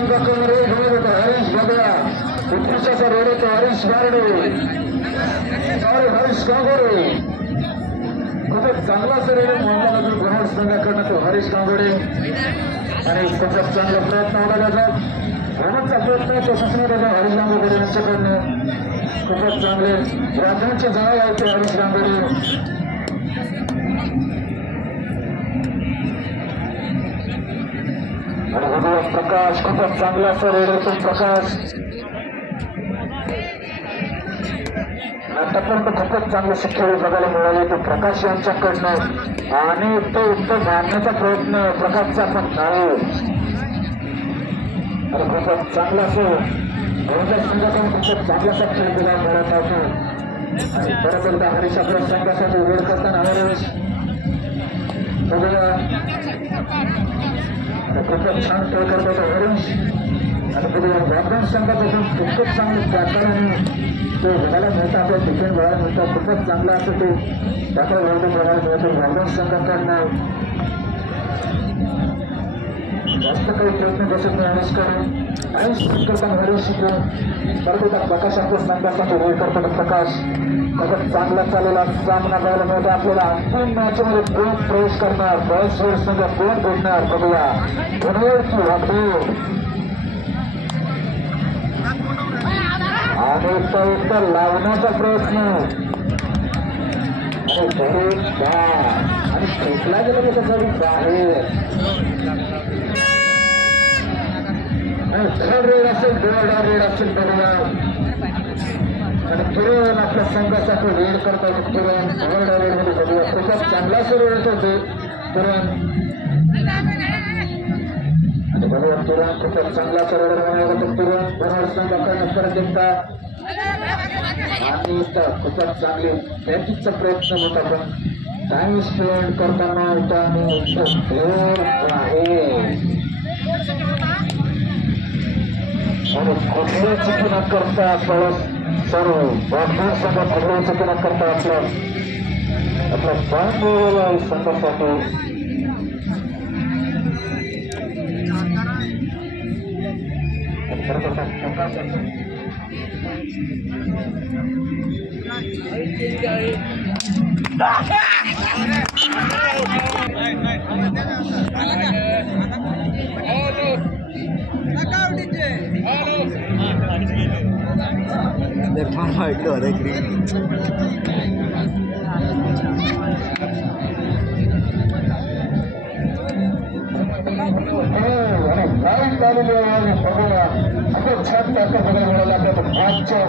संघाकडून रेड होत होता हरीश बघा उत्कृष्टाचा रेड होतो हरीश गारडे हरीश कांगोडे खूपच चांगला असं रेड मानला जातो ग्राउंड संघाकडनं तो हरीश कांगोडे आणि खूपच चांगला प्रयत्न होता त्याचा होण्याचा प्रयत्न यशस्वी त्याचा हरीश कांगोडे यांच्याकडनं खूपच चांगले राजांचे जाळे आहे ते हरीश कांगोडे आणि बघूया प्रकाश खूपच चांगला असं रेड होतो प्रकाश आतापर्यंत खूपच चांगले खेळ बघायला मिळाले ते प्रकाश यांच्याकडनं आणि तो उत्तर मारण्याचा प्रयत्न प्रकाशचा पण नाही आणि खूपच चांगला असो संघाकडून खूपच चांगलासा खेळ दिला मिळत होतो आणि परत एकदा हरीश आपल्या संघासाठी वेळ करताना हरीश बघूया खूपच छान खेळ करत होता हरीश आणि बघूया वाघांड संघापासून खूपच चांगले त्याकडे तो बघायला मिळतं आपल्या टिफिन बघायला मिळतं खूपच चांगला असं ते त्याकडे वळतो बघायला मिळतो वाघांड संघाकडनं जास्त काही प्रयत्न बसत नाही हरीशकडे आणि करताना हरीश शिकून परत एकदा प्रकाश आपल्या संघासाठी वेळ करतो प्रकाश खूपच चांगला चाललेला सामना बघायला मिळतो आपल्याला अंतिम मॅचमध्ये कोण प्रवेश करणार बळसवर संघ कोण भेटणार बघूया पुनवेल की वाघूर आणि उत्तर लावण्याचा प्रयत्न आणि फेकला गेला त्याच्या गाडी बाहेर आणि थर्ड रेड असेल गोल्ड रेड असेल बघूया आणि किरण आपल्या संघासाठी रेड करतात किरण गोल्ड रेड मध्ये बघूया खूपच चांगला रेड होते किरण आणि बघूया किरण खूपच चांगला रेड बनवला जातो किरण बनवणार संघाकडनं परत एकदा आणि खूपच चांगले बॅटिंगचा प्रयत्न होता पण टाइम स्पेंड करताना होता आणि आहे आणि कुठल्या चुकी न करता आपल्याला सर्व वाघूर संघ कुठल्या चुकी न करता आपला पॉईंट मिळवलेला आहे संघासाठी छान टॅकल बघायला मिळाला आपल्या मॅचच्या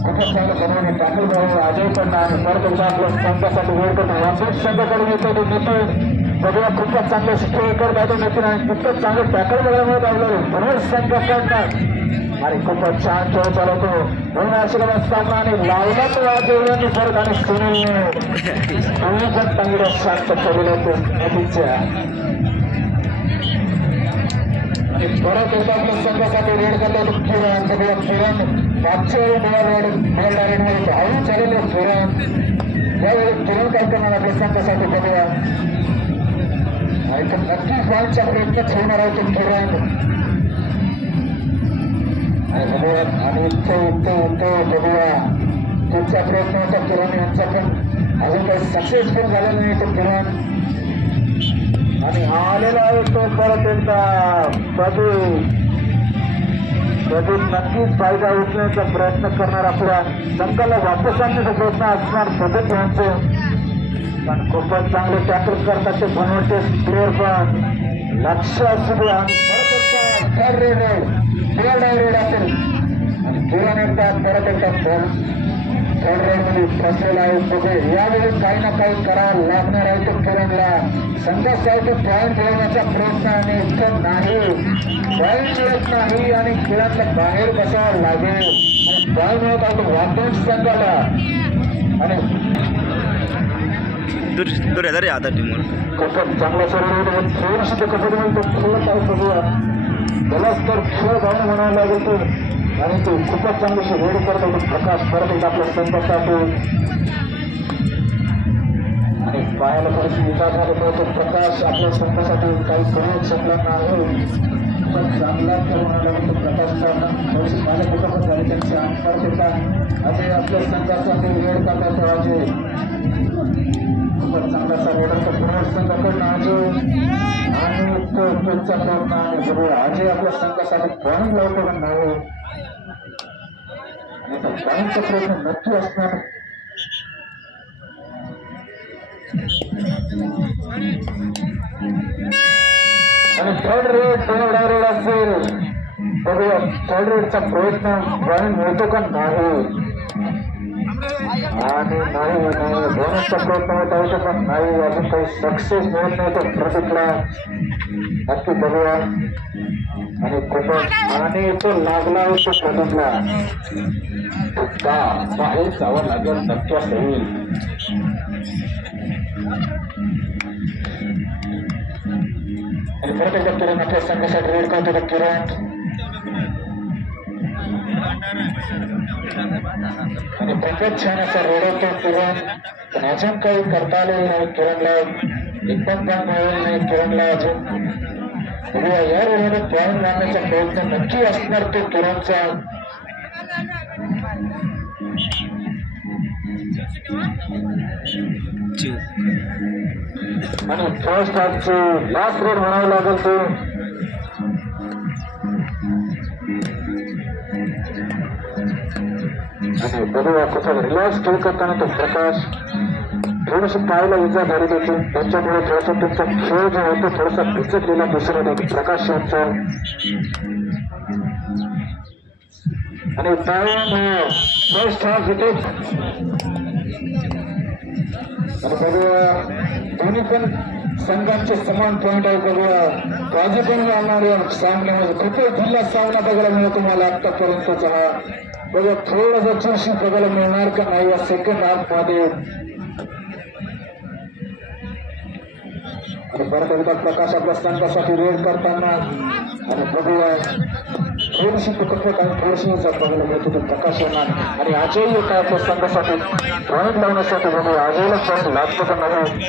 खूपच चांगलं बनवणे टॅकल बनवून अजय पण परत एकदा आपल्या संघासाठी वेळ करतो वापस संघाकडे येतो तो नितीन बघूया खूपच चांगले खेळ करत आहे तो नितीन आणि खूपच चांगलं टॅकल बघायला मिळत आपल्याला पुन्हा संघाकडनं आणि खूपच छान खेळ चालवतो म्हणून आशीर्वाद सामना आणि लावला तो आज एवढ्यांनी परत आणि सुनीलने दोन्ही पण चांगल्या शांत केलेले होते नदीच्या परत एकदा आपल्या संघासाठी रेड करतात किरण बघूया किरण मागच्या वेळी मला रेड मध्ये हळू चाललेले किरण यावेळी किरण काय करणार आपल्या संघासाठी बघूया आणि तर नक्कीच बॉलचा प्रयत्नच होणार आहे तो किरण आणि बघूया आणि इतके बघूया तुमचा प्रयत्न होता किरण यांचा पण अजून काही सक्सेसफुल झाला नाही तो किरण आणि आलेला आहे तो परत एकदा कधी नक्कीच फायदा उचलण्याचा प्रयत्न करणार आपल्या संघाला वापस आणण्याचा प्रयत्न असणार पद्धत यांचं पण खूपच चांगले टॅकल करतात ते बनवते प्लेअर पण लक्ष असू द्या आणि परत एकदा थर्ड रेड असेल आणि किरण एकदा परत एकदा थर्ड रेड मध्ये फसलेला आहे बघे यावेळी काही ना काही करावं लागणार आहे तो किरणला संघासाठी पॉईंट मिळवण्याचा प्रयत्न आणि इतकं नाही पॉईंट मिळत नाही आणि किरणला बाहेर बसावं लागेल पॉईंट मिळत आहे वाघूर संघाला आणि खूपच चांगला सर्व थोडीशी कपडे तो खेळत आहे बघूया त्यालाच तर खेळ जाऊन म्हणावं लागेल तो आणि तो खूपच चांगली रेड करत होतो प्रकाश परत एकदा आपल्या संघासाठी आणि पायाला थोडीशी विचार झाले तो प्रकाश आपल्या संघासाठी काही करू शकला नाही खूपच चांगला खेळ म्हणाला होतो प्रकाशचा. थोडीशी माझ्या कुटुंबात झाली त्यांची अंतर होता. अजय आपल्या संघासाठी वेळ काढतो. अजय खूपच चांगला रेडरचा पुनर् संघाकडून अजय आणि पुढचा प्रयत्न आणि बरोबर अजय आपल्या संघासाठी पॉईंट लावतो का नाही. पॉईंटचा प्रयत्न नक्की असणार. आणि थर्ड रेड असेल बघूया थर्ड रेडचा प्रयत्न पॉईंट मिळतो का नाही. आणि नाही बोनसचा प्रयत्न होत आहे पण नाही अजून काही सक्सेस मिळत नाही तर प्रतीकला नक्की बघूया. आणि खूपच आणि तो लागला होतो प्रतीकला का बाहेर जावं लागेल नक्की असं होईल. आणि परत एकदा किरण आपल्या संघासाठी रेड करतो तर किरण आणि खूपच छान असा रेड होतो किरण. पण अजून काही करता आलेलं नाही किरणला. एकदम पण मिळेल नाही किरणला अजून. बघूया या रेडमध्ये पॉईंट मारण्याचा प्रयत्न नक्की असणार तो किरणचा. आणि फर्स्ट हाफची लास्ट रेड म्हणावं लागेल तो. आणि बघूया कुठं रिलॅक्स खेळ करताना तो प्रकाश थोडस पाहायला इजा झालेली होती त्याच्यामुळे थोडासा तुमचा खेळ जो होतो थोडासा बिचकलेला दिसून होता प्रकाश यांचा. आणि फर्स्ट हाफ होते. आणि बघूया दोन्ही पण संघांचे समान पॉईंट आहे. बघूया बाजू पण राहणार या सामन्यामध्ये खूपच ढिल्ला सामना बघायला मिळतो तुम्हाला आतापर्यंतचा हा. बघा थोडासा चुरशी बघायला मिळणार का नाही या सेकंड हाफ मध्ये. आणि परत एकदा प्रकाश आपल्या संघासाठी रेड करताना आणि बघूया थोडीशी तुकट आणि थोडीशी बघायला मिळतो तो प्रकाश येणार. आणि अजय येत आहे आपल्या संघासाठी पॉईंट लावण्यासाठी. बघूया अजयला पॉईंट लागतो का नाही.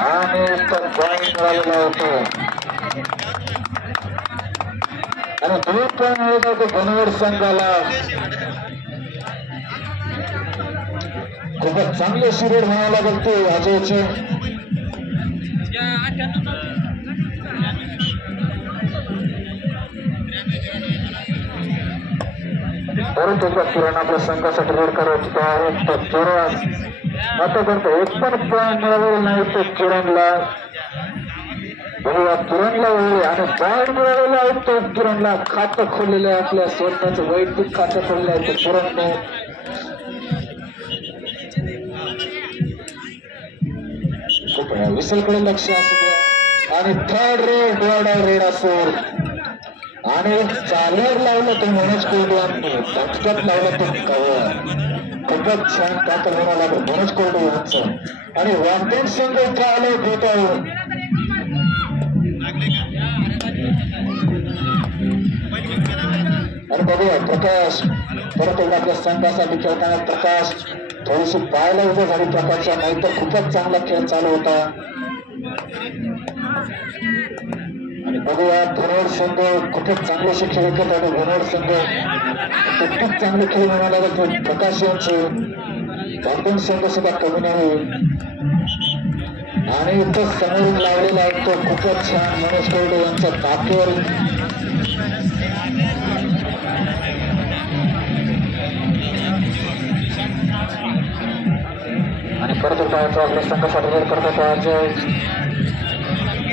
आणि तर पॉईंट मिळालेला होतो. आणि दोन पॉईंट मिळत होते धनवर संघाला. खूपच चांगले सुरेड म्हणायला बघतो अजयचे. परत एकदा किरण आपल्या संघासाठी रेड करायचं आहे तर किरण आतापर्यंत एक पण पॉईंट मिळालेला नाही तो किरणला. बघूया किरणला वेळ आणि पॉईंट मिळालेला आहे तो किरणला. खातं खोललेलं आहे आपल्या स्वतःचं वैयक्तिक खातं खोललं आहे तो किरणने. खूप विसलकडे लक्ष असू द्या. आणि थर्ड रेड असेल आणि चालेर लावलं तो मनोज कोहली यांनी धक्क्यात लावलं तो कव्हर. खूपच छान टॅकल होणार लागलं मनोज कोहली यांचं. आणि वॉन्टेड संघ इथे आले भेटावं. आणि बघूया प्रकाश परत एकदा आपल्या संघासाठी खेळताना प्रकाश थोडीशी पाहायला उभं झाली प्रकाशच्या. नाही तर खूपच चांगला खेळ चालू होता. आणि बघूया धनोड संघ खूपच चांगले खेळ खेळत आणि धनोड संघ खूप चांगले खेळ म्हणायला लागतो प्रकाश यांचे. वॉन्टेड संघ सुद्धा कमी नाही. आणि इथं समोरून लावलेला आहे तो खूपच छान मनोज कोहली यांचा ताकेल. आणि परत एकदा आपल्या संघासाठी रेड करतात अजय.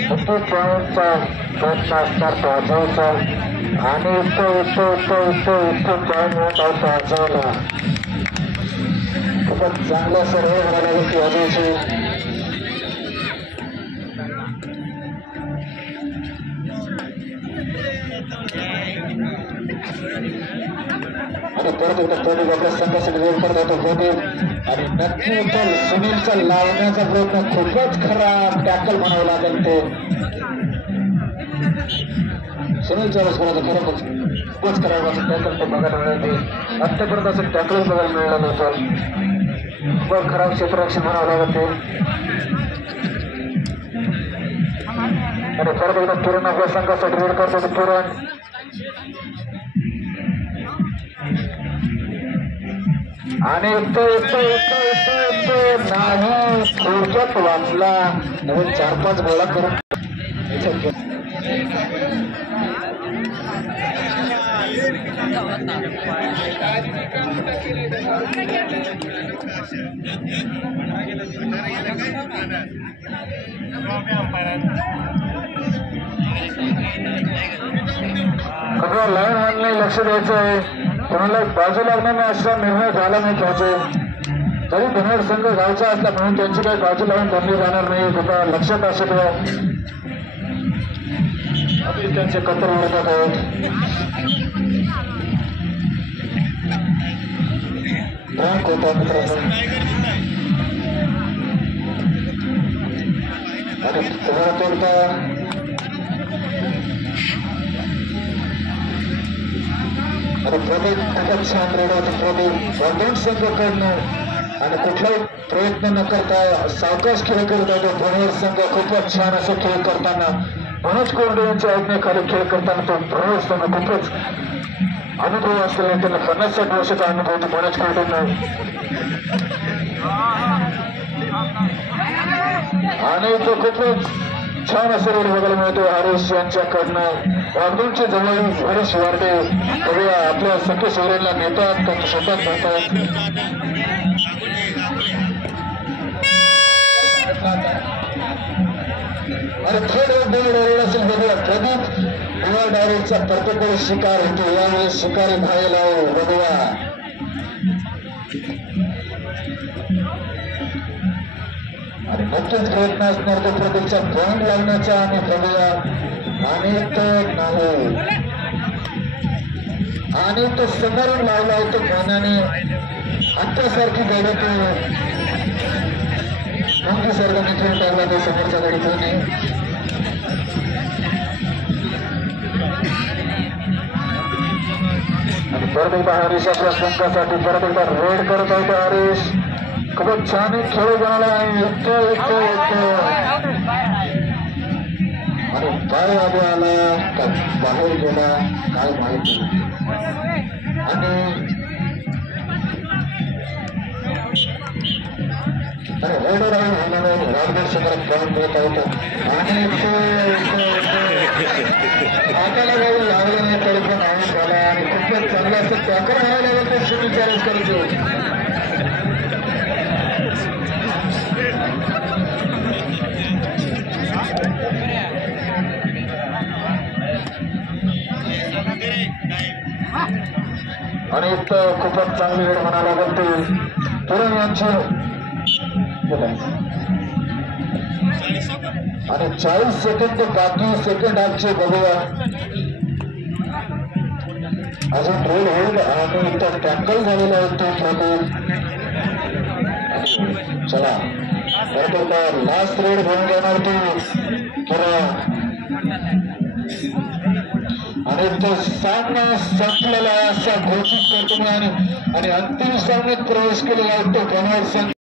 पॉईंटचा प्रयत्न असणार तो अजयचा. आणि इथं पॉईंट मिळत होता अजयला. खूपच चांगलं असं रेड म्हणायला लागेल की अजयची. आणि परत एकदा प्रदीप आपल्या संघासाठी रेड करत होतो प्रदीप. आणि नक्की तर सुनीलचा लावण्याचा प्रयत्न खूपच खराब टॅकल म्हणावं लागेल ते सुनीलच्या वेळेस खरोखर खूपच खराब असं टॅकल तो बघायला मिळते. आतापर्यंत असं टॅकल बघायला मिळालं नव्हतं. खूप खराब क्षेत्ररक्षण म्हणावं लागते. आणि परत एकदा किरण आपल्या संघासाठी रेड करतो. किरण आणि नाही थोडक्यात वाचला. नवीन 4-5 गोळा करून लाईन आणणे लक्ष द्यायचं आहे. कोणाला बाजू लागणार नाही असा निर्णय झाला नाही पाहिजे. तरी धनवड संघ गावचा असला म्हणून त्यांची काही बाजू लावून धरली जाणार नाही. त्याचा लक्षात असत त्यांचे कतर उडतात आहेत. रँक होता मित्रांनो. आणि तुम्हाला तोडता आणि प्रदीप खूपच छान रेड होते. प्रदीप वर्धन संघाकडनं आणि कुठलाही प्रयत्न न करता सावकाश खेळ करत होतो. धनवड संघ खूपच छान असं खेळ करताना मनोज कोरडे यांच्या आज्ञेखाली खेळ करताना तो धनवड संघ खूपच अनुभव असलेला त्यांना 50-60 वर्षाचा अनुभव होतो मनोज कोरडेंना. आणि तो खूपच छान असं रेड बघायला मिळतो हरीश यांच्याकडनं. वागदूरच्या जवळ हरीश वारडे बघूया आपल्या सख्य सोयऱ्यांना नेतात त्यांच्या स्वतःच नेतात. आणि थेट रेड असेल बघूया. प्रदीप युवा डायरेक्टचा प्रत्येक वेळेस शिकार होतो. यावेळेस शिकारी भायला बघूया. आणि नक्कीच प्रयत्न असणार तो प्रदीपचा पॉईंट लागण्याचा. आणि बघूया आणि तो नाही आणि तो सदारण लावला होतो मनाने. आत्तासारखी गाडी तो मुंगी सर्वांनी खेळ टाकला तो समोरच्या गाडीतून. आणि परत एकदा हरीश आपल्या संघासाठी परत एकदा रेड करत होतो. हरीश खूपच छान खेळ झाला. आणि काय आधी आला का बाहेर गेला काय माहिती. आणि रेड राहून राजगड शहरात करून देत होता. आणि हाताला जाऊन लागलं नाही तरी पण आऊट झाला. आणि खूपच चांगलं असं टॅकल व्हायला लागलं तर शूटिंग चॅलेंज करायचं. आणि खूपच चांगली रेड म्हणायला लागते किरण यांची. आणि 40 सेकंद बाकी सेकंड हाफचे बघूया. अजून रेड होईल आणि इथं टॅकल झालेला होतो. चला बरोबर लास्ट रेड घेऊन जाणार तो किरण. आणि तो सामना संपलेला असा घोषित करतो. आणि अंतिम सामन्यात प्रवेश केलेला होतो धनवड संघ.